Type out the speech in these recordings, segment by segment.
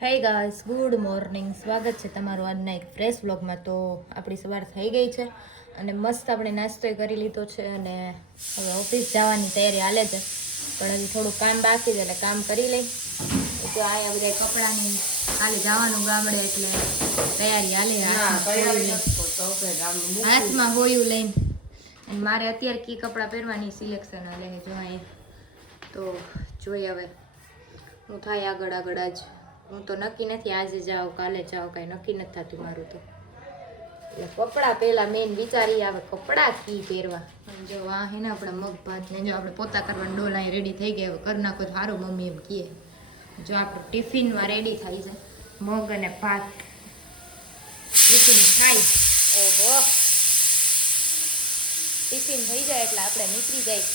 હે guys, good morning. સ્વાગત છે તમારું આજના એક ફ્રેશ વ્લોગમાં. તો આપણી સવાર થઈ ગઈ છે અને મસ્ત આપણે નાસ્તો કરી લીધો છે અને હવે ઓફિસ જવાની તૈયારી હાલે છે, પણ હજી થોડું કામ બાકી છે એટલે કામ કરી લઈ. તો આ બધા કપડાની હાલે જવાનું ગામડે એટલે તૈયારી હાલે. હાથમાં હોયું લઈને અને મારે અત્યારે કી કપડાં પહેરવાની સિલેક્શન હાલે જો અહીંયા. તો જોઈએ હવે હું થાય આગળ આગળ. જ હું તો નક્કી નથી આજે જાઓ કાલે જાઓ, કાંઈ નક્કી નથી થતું મારું તો. એટલે કપડાં પહેલાં મેઇન વિચારી આવે કપડાં કી પહેરવા. જો આ હે ને આપણે મગ ભાત ને જો આપણે પોતા કરવાની ડોલ અહીં રેડી થઈ ગઈ. હવે કરી નાખો સારું મમ્મી એમ કહે. જો આપણું ટિફિનમાં રેડી થાય છે મગ અને ભાત. ટિફિન થાય, ઓહો ટિફિન થઈ જાય એટલે આપણે નીકળી જાય.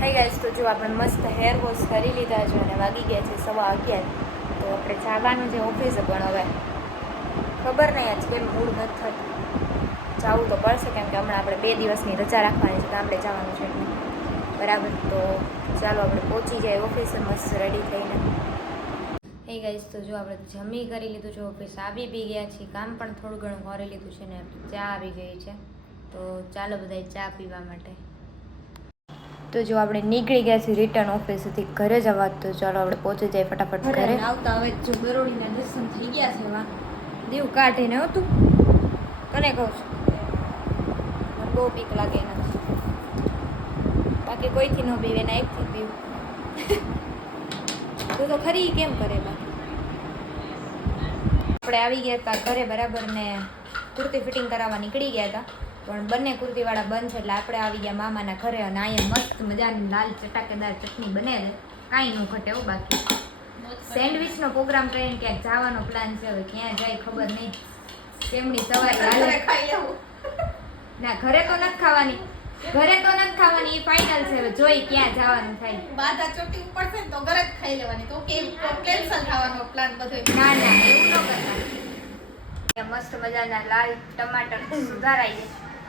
હે ગાઈસ, તો જો આપણે મસ્ત હેર વોશ કરી લીધા છે અને વાગી ગયા છે 11:15. તો આપણે જવાનું છે ઓફિસે, પણ હવે ખબર નહીં આજ કેમ મૂડ નથી થતું. જવું તો પડશે કેમ કે હમણાં આપણે 2 દિવસની રજા રાખવાની છે, ગામડે જવાનું છે બરાબર. તો ચાલો આપણે પહોંચી જાય ઓફિસે મસ્ત રેડી થઈને. હે ગાઈસ, તો જો આપણે જમી કરી લીધું છે, ઓફિસ આવી બી ગયા છીએ, કામ પણ થોડું ઘણું કરી લીધું છે ને ચા આવી ગઈ છે. તો ચાલો બધા ચા પીવા માટે. તો જો આપણે નીકળી ગયા છીએ રિટર્ન ઓફિસથી ઘરે જવા. તો ચાલો આપણે પહોંચી જાય ફટાફટ ઘરે. આવતા હવે જો બરોડીના દર્શન થઈ ગયા છે. વા દીવ કાઢીને હતું કને કહું છું બહુ બીક લાગે એના, બાકી કોઈથી ન પીવે ને એકથી પીવું તો ખરી કેમ કરે. બાકી આપણે આવી ગયા હતા ઘરે બરાબર ને કુર્તી ફિટિંગ કરાવવા નીકળી ગયા હતા, પણ બંને કુર્તીવાળા બંધ છે એટલે આપણે આવી ગયા મામાના ઘરે. અને અહીંયા મસ્ત મજાની લાલ ચટાકેદાર ચટણી બને છે, કાંઈ ન ઘટે એવું. બાકી સેન્ડવિચનો પ્રોગ્રામ કરીને ક્યાંક જવાનો પ્લાન છે, હવે ક્યાં જાય ખબર નહીં. તેમની સવારે ખાઈ લેવું ના, ઘરે તો નથી ખાવાની, ઘરે તો નથી ખાવાની, એ ફાઇનલ છે. હવે જોઈ ક્યાં જવાનું થાય. બાધા ચોટી ઉપર છે તો ઘરે જ ખાઈ લેવાની. તો કે કેન્સલ થવાનો પ્લાન બધો. ના ના, એવું ન કરતા. મસ્ત મજાના લાલ ટમાટર સુધારાઈ છે.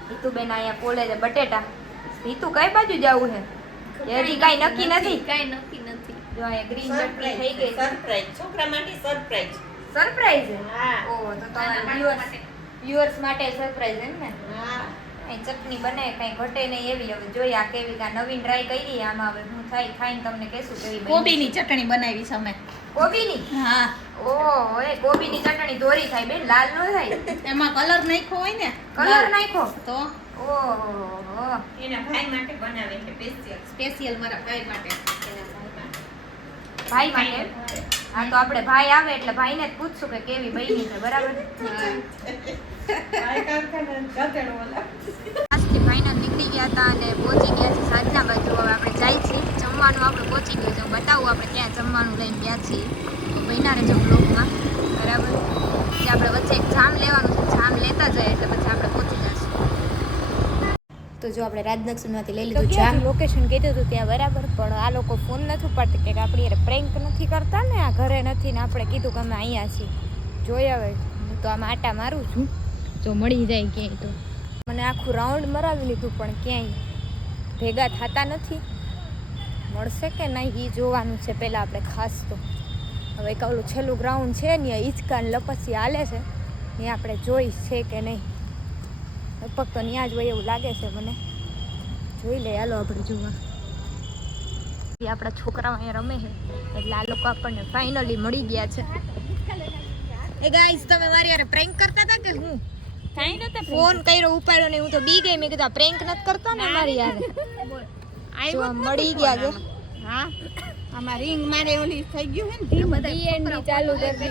હિતુબેન અહીંયા પોલે છે બટેટા. હિતુ કઈ બાજુ જવું છે હજી કઈ નક્કી નથી. કઈ નક્કી નથી. જો અહીંયા ગ્રીન ચટણી થઈ ગઈ. સરપ્રાઈઝ છોકરા માટે. Surprise surprise. હા, ઓહો, તો તમારા વ્યુઅર્સ માટે સરપ્રાઈઝ એમ ને. હા, અહીં ચટણી બને કઈ ઘટે નહીં એવી. હવે જોઈએ આ કેવી કા નવીન ટ્રાય કરી. આમાં હવે હું થાય ખાઈને તમને કહેશું કેવી. કોબીની ચટણી બનાવી છે અમે. કોબીની? હા. ઓહો, એ કોબીની ચટણી દોરી થાય બેન, લાલ ન થાય. એમાં કલર નાખ્યો હોય ને. કલર નાખ્યો તો ઓહો, એના ભાઈ માટે બનાવે છે સ્પેશિયલ મારા ભાઈ માટે. ભાઈ માટે? હા, તો આપણે ભાઈ આવે એટલે ભાઈને જ પૂછશું કે કેવી બની છે બરાબર. આજથી ફાઇનલ નીકળી ગયા હતા અને પહોંચી ગયા છે સાંજના બાજુ. હવે આપણે જાય છીએ જમવાનું. આપણે પહોંચી ગયું છે, હું બતાવું આપણે ક્યાં જમવાનું લઈને ગયા છીએ. તો બન્યા રહેજો બ્લોગમાં બરાબર. જે આપણે વચ્ચે એક જામ લેવાનું છે, જામ લેતા જાય એટલે પછી આપણે પહોંચી જશું. તો જો આપણે રાજનગરમાંથી લઈ લીધું જામ. લોકેશન કીધું હતું ત્યાં બરાબર, પણ આ લોકો ફોન નથી ઉપાડતા કે આપણી યાર પ્રેન્ક નથી કરતા ને, આ ઘરે નથી ને. આપણે કીધું કે અમે અહીંયા છીએ. જોઈ હવે હું તો આમાં આટા મારું છું, જો મળી જાય ક્યાંય તો. મને આખું રાઉન્ડ મરાવી લીધું પણ ક્યાંય ભેગા થતા નથી. મળશે કે નહીં એ જોવાનું છે પહેલાં આપણે ખાસ. તો હવે એક ઓલું છેલ્લું ગ્રાઉન્ડ છે ને હિંચકાને લપસી હાલે છે, ત્યાં આપણે જોઈ છે કે નહીં. લગભગ તો ત્યાં જ હોય એવું લાગે છે મને. જોઈ લે, હાલો આપણે જોવા. આપણા છોકરાઓ અહીંયા રમે છે એટલે આ લોકો આપણને ફાઇનલી મળી ગયા છે. એ ગાઈસ, તમે મારી યાર પ્રેન્ક કરતા હતા કે હું? કાઈ નતા ફોન કર્યો ઉપાડ્યો ને હું તો બી ગઈ. મેં કીધું પ્રેન્ક નથી કરતા ને મારી યાર. જો મળી ગયા છે. હા, આમાં રિંગ મારે ઓલી થઈ ગયું હે ને ડીએનડી ચાલુ કરી એટલે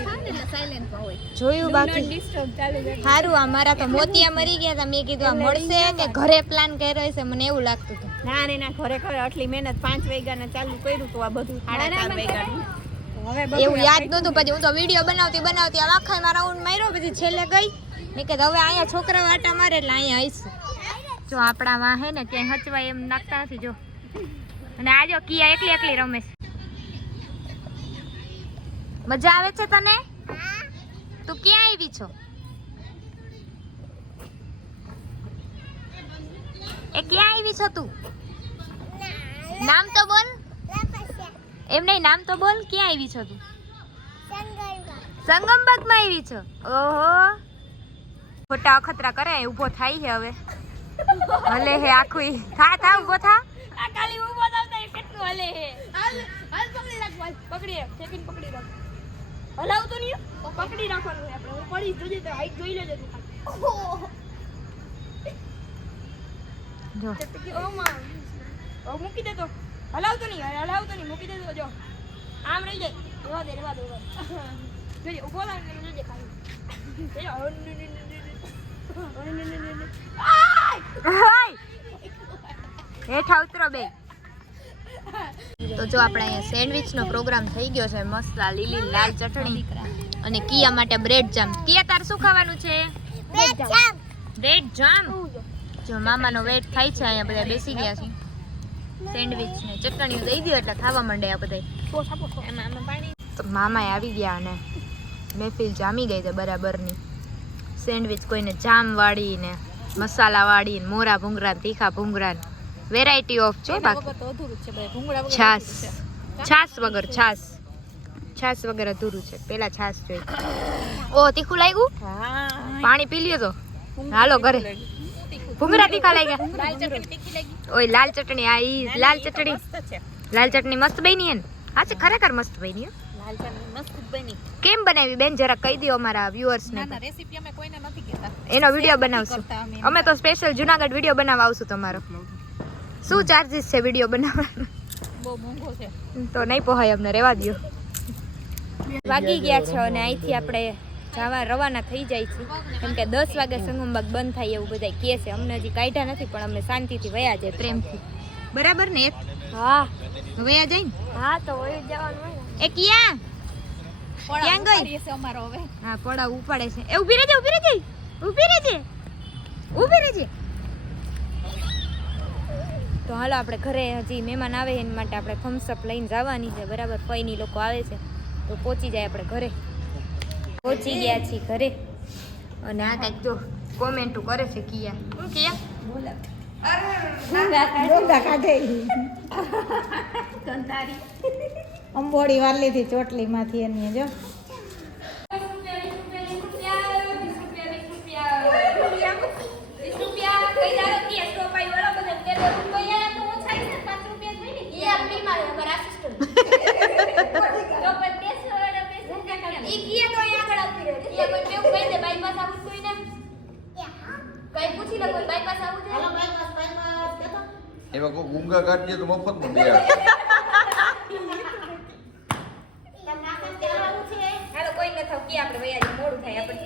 સાયલેન્ટ માં હોય. જોયું બાકી ડિસ્ટર્બ ચાલુ કરી. સારું. આ મારા તો મોતિયા મરી ગયા હતા. મેં કીધું આ મળશે કે ઘરે પ્લાન કર્યો છે, મને એવું લાગતું હતું. ના રે ના, ખરેખર આટલી મહેનત 5 વાગ્યાના ચાલુ કર્યું તો આ બધું 4:30 વાગ્યાનું. હવે એવું યાદ નહોતું. પછી હું તો વિડીયો બનાવતી આ આખામાં રાઉન્ડ માર્યો. પછી છેલ્લે ગઈ મેં કીધું હવે અહીંયા છોકરાઓ આટા મારે એટલે અહીંયા આવીશું. જો આપણા વાં હે ને ક્યાંય હચવાય એમ નાખતા નથી. જો અને આ જો કિયા એકલી એકલી રમે છે. મજા આવે છે તને? તું ક્યાં આવી છો? એ ક્યાં આવી છો તું? નામ તો બોલ. એમ નહીં, નામ તો બોલ. ક્યાં આવી છો તું? સંગમબાગમાં આવી છો. ઓહો, ખોટા અખતરા કરે. ઊભો થાય છે હવે. હલે હે આખું. થા ઊભો થા. આ ખાલી ઊભો થાવ તો કેટલું હલે હે. હાલ પકડી રાખ, પકડી રાખ, ઠેકીને પકડી રાખ. હલાવતો નહીં, પકડી રાખવાનું આપણે. હું પડી જોજે તો હાઈટ જોઈ લેજે તું. જો ઓ માં મૂકી દે તો. હલાવતો નહીં, મૂકી દે તો. જો આમ રહી જાય. રેવા દે. જોજે ઊભો થાય ને જોજે ખાલી. હેઠા ઉતરો બે. તો જો આપણે અહીંયા સેન્ડવિચનો પ્રોગ્રામ થઈ ગયો છે. મસ્ત લીલી લાલ ચટણી અને કિયા માટે બ્રેડ જામ. કિયા તાર શું ખાવાનું છે? બ્રેડ જામ. જો મામાનો વેટ થાય છે. અહીંયા બધા બેસી ગયા છે. સેન્ડવિચ ને ચટણીઓ દઈ દો એટલે ખાવા માંડે આ બધા. તો મામાએ આવી ગયા અને મહેફિલ જામી ગઈ છે બરાબરની. સેન્ડવિચ કોઈને જામ વાળી ને મસાલા વાળી ને મોરા ભૂંગરા તીખા ભૂંગરા વેરાયટી ઓફ છે. બાકી છાસ વગર અધૂરું છે. પેલા છાસ જોઈ. ઓ તીખું લાગ્યું? પાણી પી લ્યો તો હાલો ઘરે. ભૂંગરા તીખા લાગ્યા. ઓય લાલ ચટણી. આ ઈ લાલ ચટણી મસ્ત બની હે ને? હા છે, ખરેખર મસ્ત બની. કેમ બનાવી બેન જરા કહી દો અમારા વ્યુઅર્સ ને. રેસીપી અમે કોઈને નથી કહેતા. એનો વિડિયો બનાવશું અમે તો. સ્પેશિયલ જુનાગઢ વિડિયો બનાવવા આવશું તમારો. શું ચાર્જીસ છે વિડિયો બનાવવાનો? બહુ મોંઘો છે તો નહીં પોહાય અમને, રહેવા દો. વાગી ગયા છે અને અહીંથી આપણે જવા રવાના થઈ જાય છે. કેમ કે 10 વાગે સંગમબાગ બંધ થાય એવું બધા કહે છે. અમને હજી કાઢ્યા નથી પણ અમે શાંતિથી વયા જાય, પ્રેમથી. બરાબર ને? હા વયા જાય ને. હા તો વયું જવાનું હોય ને. એ ક્યાં ગઈ અમારો હવે? હા પડાવ ઉપાડે છે. એ ઊભી રહેજે. તો હાલો આપણે ઘરે. હજી મહેમાન આવે એના માટે આપણે થમ્સ અપ લઈને જવાની છે. બરાબર, ફઈની લોકો આવે છે તો પહોંચી જાય આપણે ઘરે. પહોંચી ગયા છીએ ઘરે. અને આ કાંઈક જો કોમેન્ટો કરે છે કિયા. શું કિયા? અંબોડી વાર લીધી ચોટલી માંથી એની. જો એમાં કોઈ ગુંગા કાઢીએ તો મફતમાં બે આપે. હાલો કોઈ ન થાવ કે આપણે વયા મોડું થાય આપણે.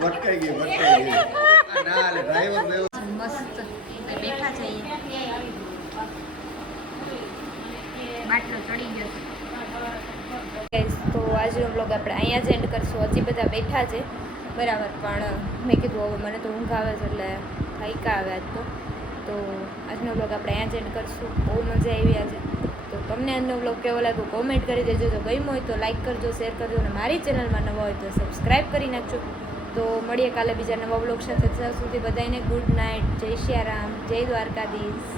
ભટકાઈ ગઈ. ના લે ડ્રાઈવર મસ્ત બેઠા છે. બાટલો ચડી ગયો છે. તો આજનો બ્લોગ આપણે અહીંયા જ એન્ડ કરશું. હજી બધા બેઠા છે બરાબર, પણ મેં કીધું હવે મને તો ઊંઘ આવે છે એટલે હાઈકા આવે આજ તો આજનો બ્લોગ આપણે અહીંયા જ એન્ડ કરશું. બહુ મજા આવી આજે. તો તમને આજનો બ્લોગ કેવો લાગ્યો કોમેન્ટ કરી દેજો. જો ગમ્યો હોય તો લાઈક કરજો, શેર કરજો અને મારી ચેનલમાં નવા હોય તો સબસ્ક્રાઈબ કરી નાખજો. તો મળીએ કાલે બીજા નવા બ્લોગ સાથે. ત્યાં સુધી બધાને ગુડ નાઇટ. જય સિયારામ, જય દ્વારકાધીશ.